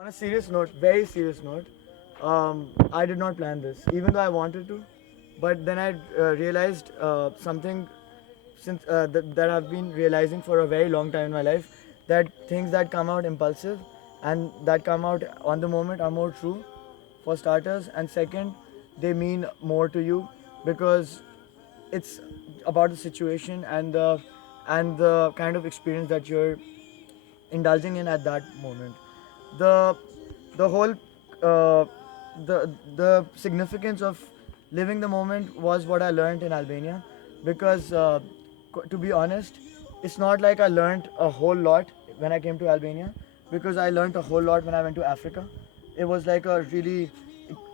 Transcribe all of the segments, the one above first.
On a serious note, very serious note, I did not plan this, even though I wanted to. But then I realized something that I've been realizing for a very long time in my life, that things that come out impulsive and that come out on the moment are more true, for starters, and second, they mean more to you because it's about the situation and the kind of experience that you're indulging in at that moment. The the whole uh, the significance of living the moment was what I learned in Albania, because to be honest, it's not like I learned a whole lot when I came to Albania, because I learned a whole lot when I went to Africa. It was like a really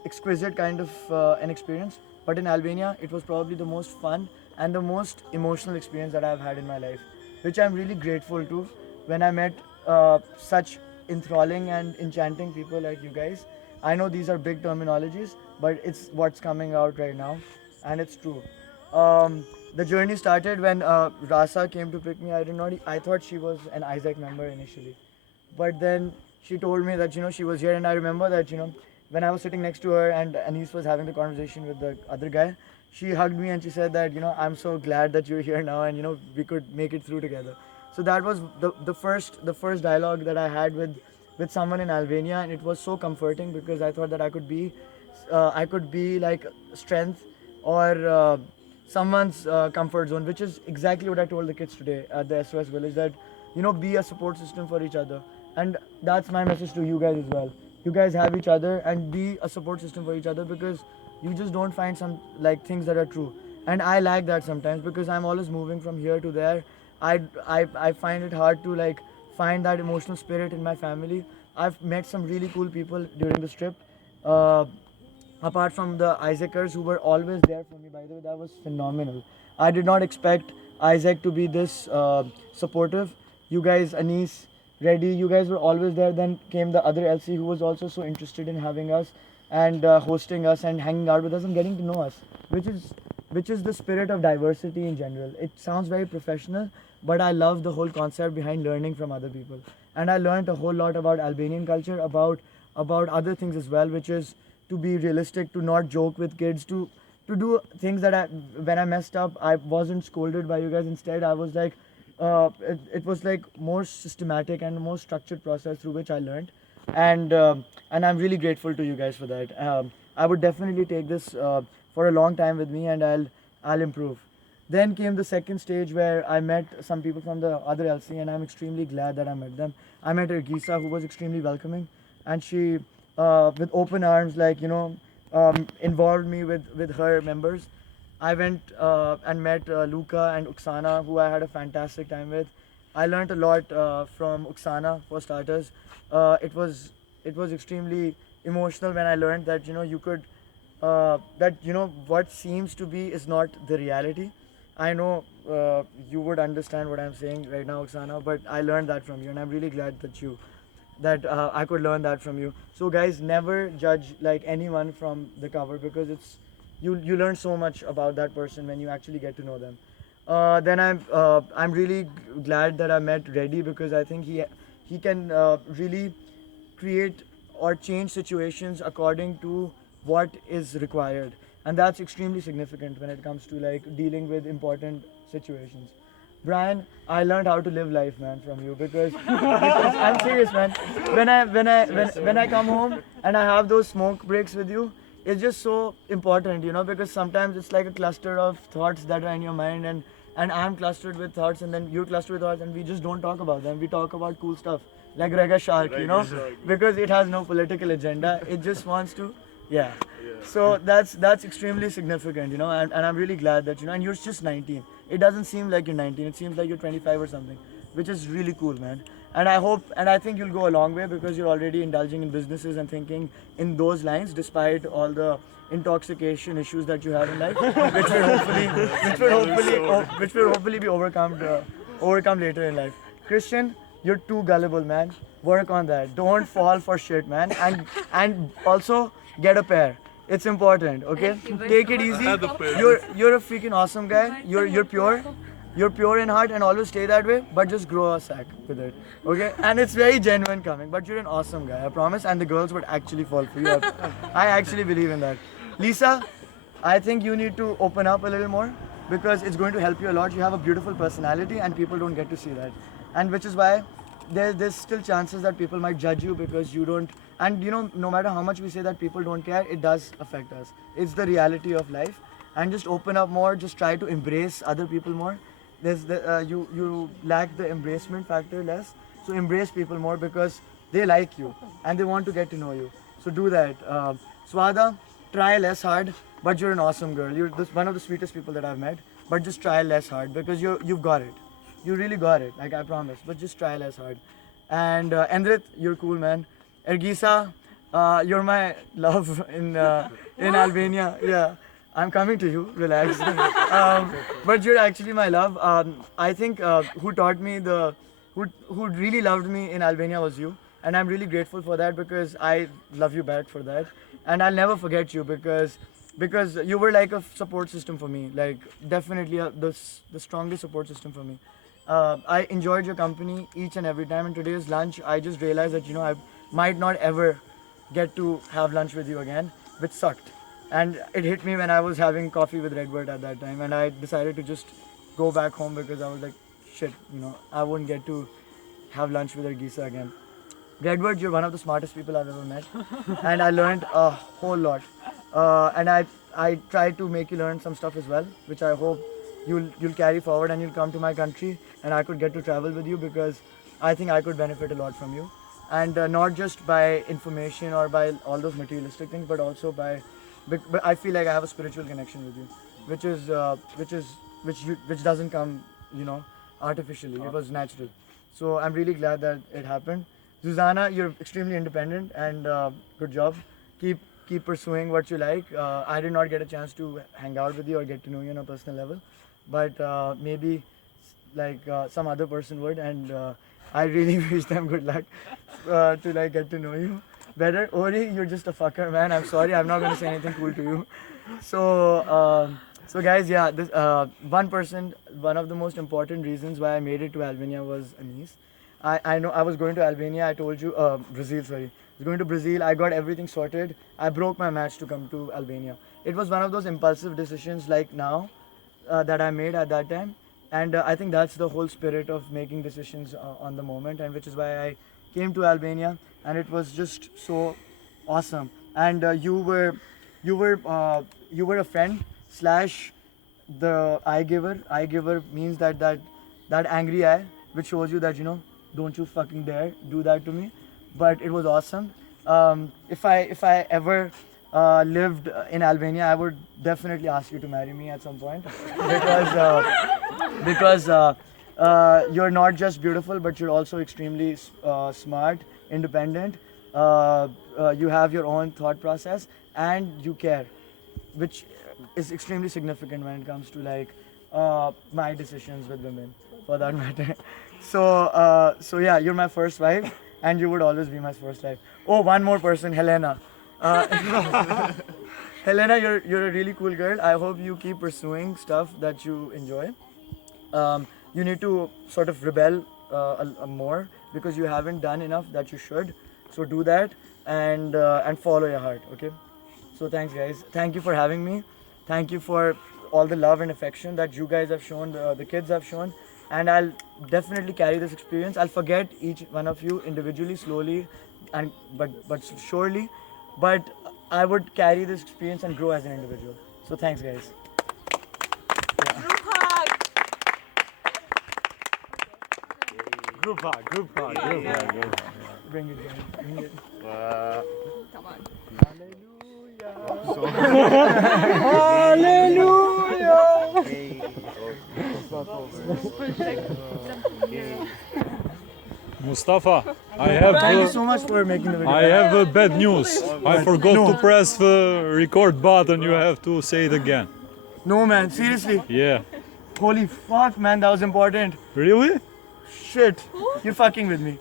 exquisite kind of an experience. But in Albania, it was probably the most fun and the most emotional experience that I've had in my life, which I'm really grateful to when I met such enthralling and enchanting people like you guys. I know these are big terminologies, but it's what's coming out right now, and it's true. The journey started when Rasa came to pick me. I did not. I thought she was an Isaac member initially, but then she told me that she was here, and I remember that when I was sitting next to her and Anis was having the conversation with the other guy, she hugged me and she said that I'm so glad that you're here now, and we could make it through together. So that was the first dialogue that I had with someone in Albania, and it was so comforting because I thought that I could be like strength or someone's comfort zone, which is exactly what I told the kids today at the SOS village, that be a support system for each other. And that's my message to you guys as well. You guys have each other and be a support system for each other, because you just don't find some like things that are true. And I like that sometimes because I'm always moving from here to there. I find it hard to like find that emotional spirit in my family. I've met some really cool people during this trip. Uh, Apart from the Isaacers who were always there for me, by the way, that was phenomenal. I did not expect Isaac to be this supportive. You guys, Anis, Reddy, you guys were always there. Then came the other LC who was also so interested in having us and hosting us and hanging out with us and getting to know us, which is the spirit of diversity in general. It sounds very professional, but I love the whole concept behind learning from other people. And I learned a whole lot about Albanian culture, about other things as well, which is to be realistic, to not joke with kids, to do things that when I messed up, I wasn't scolded by you guys. Instead, I was like, it was like more systematic and more structured process through which I learned, and I'm really grateful to you guys for that. I would definitely take this for a long time with me, and I'll improve. Then came the second stage where I met some people from the other LC, and I'm extremely glad that I met them. I met Ergisa, who was extremely welcoming, and she, with open arms, like involved me with her members. I went and met Luca and Uksana, who I had a fantastic time with. I learned a lot from Uksana, for starters. It was extremely emotional when I learned that you could that what seems to be is not the reality. I know you would understand what I'm saying right now, Oksana, but I learned that from you, and I'm really glad that I could learn that from you. So, guys, never judge like anyone from the cover, because you learn so much about that person when you actually get to know them. Then I'm really glad that I met Reddy, because I think he can really create or change situations according to what is required, and that's extremely significant when it comes to like dealing with important situations. Brian, I learned how to live life, man, from you, because I'm serious, man. When I come home and I have those smoke breaks with you, it's just so important, because sometimes it's like a cluster of thoughts that are in your mind, and I'm clustered with thoughts, and then you're clustered with thoughts, and we just don't talk about them. We talk about cool stuff like Rega Shark, because it has no political agenda. It just wants to, yeah. So that's extremely significant, and I'm really glad that and you're just 19. It doesn't seem like you're 19. It seems like you're 25 or something, which is really cool, man. And I think you'll go a long way, because you're already indulging in businesses and thinking in those lines, despite all the intoxication issues that you have in life, which will hopefully be overcome later in life. Christian, you're too gullible, man. Work on that. Don't fall for shit, man. And also get a pair. It's important, okay? Take it easy. You're a freaking awesome guy. You're pure. You're pure in heart and always stay that way, but just grow a sack with it. Okay? And it's very genuine coming, but you're an awesome guy, I promise. And the girls would actually fall for you. I actually believe in that. Lisa, I think you need to open up a little more because it's going to help you a lot. You have a beautiful personality and people don't get to see that. And which is why there's still chances that people might judge you because you don't. And you know, no matter how much we say that people don't care, it does affect us. It's the reality of life. And just open up more, just try to embrace other people more. You lack the embracement factor less. So embrace people more because they like you and they want to get to know you. So do that. Swada, try less hard, but you're an awesome girl. You're one of the sweetest people that I've met. But just try less hard because you've got it. You really got it, like I promise. But just try less hard. And Endrit, you're cool, man. Ergisa, you're my love in Albania. Yeah, I'm coming to you. Relax. But you're actually my love. I think who taught me who really loved me in Albania was you, and I'm really grateful for that because I love you back for that, and I'll never forget you because you were like a support system for me. Like definitely the strongest support system for me. I enjoyed your company each and every time. And today's lunch, I just realized that I might not ever get to have lunch with you again, which sucked. And it hit me when I was having coffee with Redbird at that time, and I decided to just go back home because I was like, shit, I wouldn't get to have lunch with Ergisa again. Redbird, you're one of the smartest people I've ever met, and I learned a whole lot. And I tried to make you learn some stuff as well, which I hope you'll carry forward and you'll come to my country and I could get to travel with you because I think I could benefit a lot from you. And not just by information or by all those materialistic things, but also but I feel like I have a spiritual connection with you, which doesn't come, artificially. It was natural. So I'm really glad that it happened. Zuzana, you're extremely independent and good job. Keep pursuing what you like. I did not get a chance to hang out with you or get to know you on a personal level, but maybe like some other person would, and I really wish them good luck to get to know you better. Ori, you're just a fucker, man. I'm sorry, I'm not gonna say anything cool to you. So guys, yeah, this one of the most important reasons why I made it to Albania was Anis. I know I was going to Albania. I told you, Brazil. Sorry, I was going to Brazil. I got everything sorted. I broke my match to come to Albania. It was one of those impulsive decisions like now that I made at that time, and I think that's the whole spirit of making decisions on the moment, and which is why I came to Albania, and it was just so awesome. And you were a friend slash the eye giver. Eye giver means that angry eye, which shows you that don't you fucking dare do that to me. But it was awesome. If I ever lived in Albania, I would definitely ask you to marry me at some point because you're not just beautiful, but you're also extremely smart, independent. You have your own thought process and you care, which is extremely significant when it comes to my decisions with women, for that matter. So yeah, you're my first wife, and you would always be my first wife. Oh, one more person, Helena. Helena, you're a really cool girl. I hope you keep pursuing stuff that you enjoy. You need to sort of rebel more because you haven't done enough that you should. So do that and follow your heart. Okay. So thanks, guys. Thank you for having me. Thank you for all the love and affection that you guys have shown, the kids have shown. And I'll definitely carry this experience. I'll forget each one of you individually, slowly, but surely. But I would carry this experience and grow as an individual. So thanks, guys. Group hug. Bring it down. Bring it. Come on. Mustafa, I have Thank you so much for making the video. I have bad news. I forgot to press the record button. You have to say it again. No, man, seriously. Yeah. Holy fuck, man, that was important. Really? Shit, you're fucking with me.